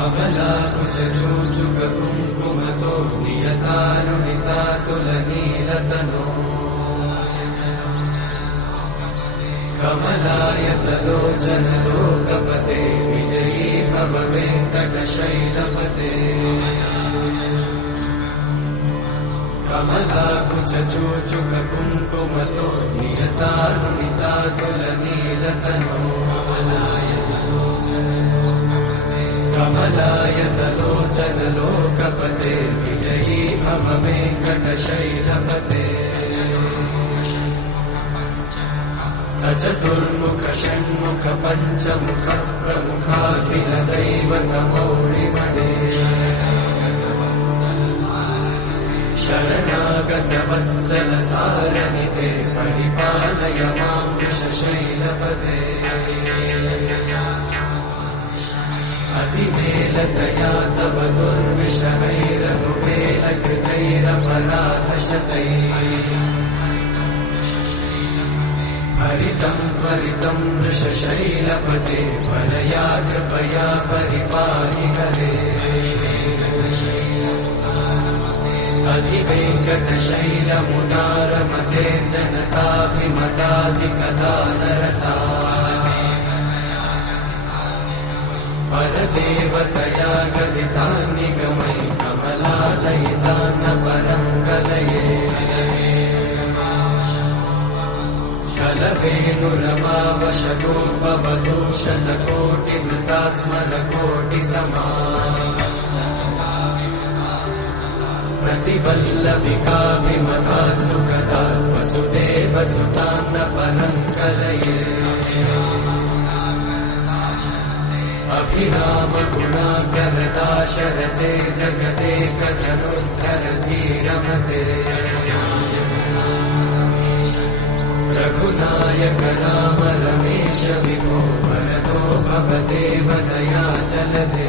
कमलाकुचूचुककुङ्कुमतो नियतारुणितातुलनीलतनो कमलायतलोचनलोकपते विजयी भव वेङ्कटशैलपते कमलाकुचूचुककुङ्कुमतो नियतारुणितातुलनीलतनो कमलायतलोचनलोकपते विजयी भव वेङ्कटशैलपते स चतुर्मुख षण्मुख पञ्चमुख प्रमुखाखिल दैवतमौलिमणे शरणागत वत्सल सारनिधे परिपालय मां वृषशैलपते अतिमेलतया तव दुर्विषहैरनुमेलकृतैरपराधशतैः हरितं त्वरितं वृषशैलपते वरया कृपया परिपाहि हरे अधिवेङ्कटशैलमुदारमते जनताभिमताधिकदानरता परदेवतया गदितान्निगमयि कमलादयितान्न परं कलये कलवेणुरमावशतोपवधूषणकोटिमृतात्स्मरकोटिसमा प्रतिवल्लभिकाभिमतात् सुखदात् वसुदेवसुतान्न परं कलये अभिरामगुणाकरदाशरथे जगदेकधनुर्धरधीरमते रघुनायक राम रमेश विभो वरदो भवदेव दयाचलते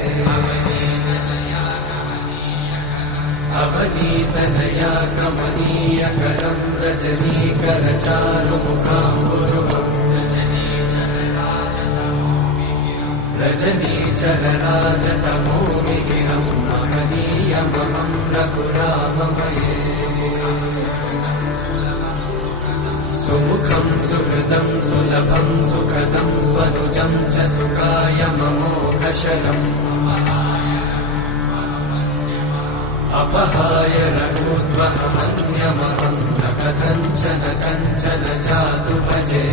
अवनीतनया कमनीयकरं रजनीकरचारुमुखाम्बुरुहम् रजनीचरराजतमोमिगिरं महनीयमहं रघुराममये सुमुखं सुहृदं सुलभं सुखदं स्वनुजं च सुखायममोघशरम् अपहाय रघुत्वमन्यमहं न कथञ्चन कञ्चन जातु भजे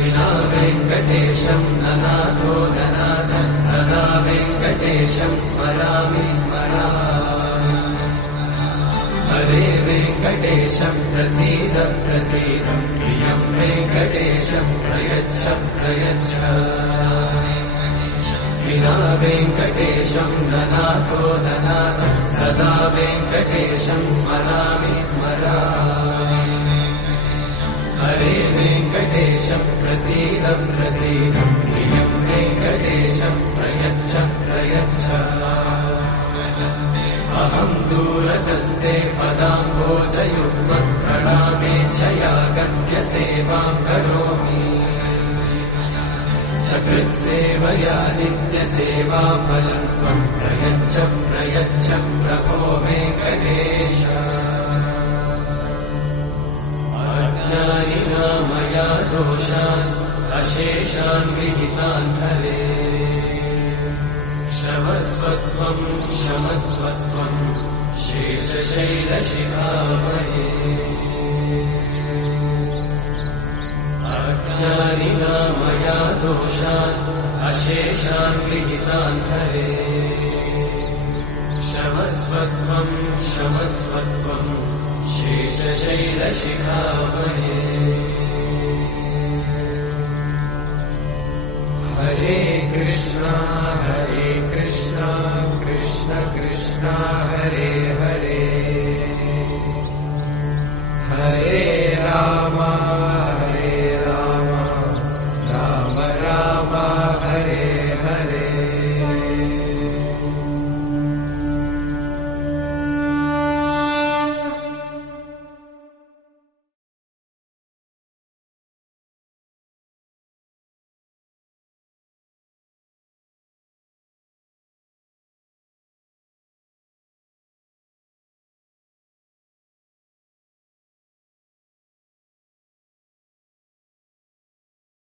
विना वेङ्कटेशं ननाथो ननाथः सदा वेङ्कटेशं स्मरामि स्मरामि हरे वेङ्कटेशं प्रसीद प्रसीद प्रियं वेङ्कटेशं प्रयच्छ प्रयच्छ विना वेङ्कटेशं ननाथो ननाथः सदा वेङ्कटेशं स्मरामि स्मरामि हरे वेङ्कटेशं प्रसीद प्रसीद प्रियं वेङ्कटेशं प्रयच्छ प्रयच्छ अहं दूरतस्ते पदाम्भोजयुग्मं प्रणामेच्छया गद्यसेवां करोमि सकृत्सेवया नित्यसेवाफलं त्वं प्रयच्छ प्रयच्छ प्रभो वेङ्कटेश अज्ञानिना मया दोषान् अशेषान् विहितान् हरे क्षमस्वत्वं क्षमस्वत्वं शेषशैलशिखामणे अज्ञानिना मया दोषान् अशेषान् विहितान् हरे क्षमस्वत्वं क्षमस्वत्वं शेषशैलशिखामणे हरे कृष्णा कृष्ण कृष्ण हरे हरे हरे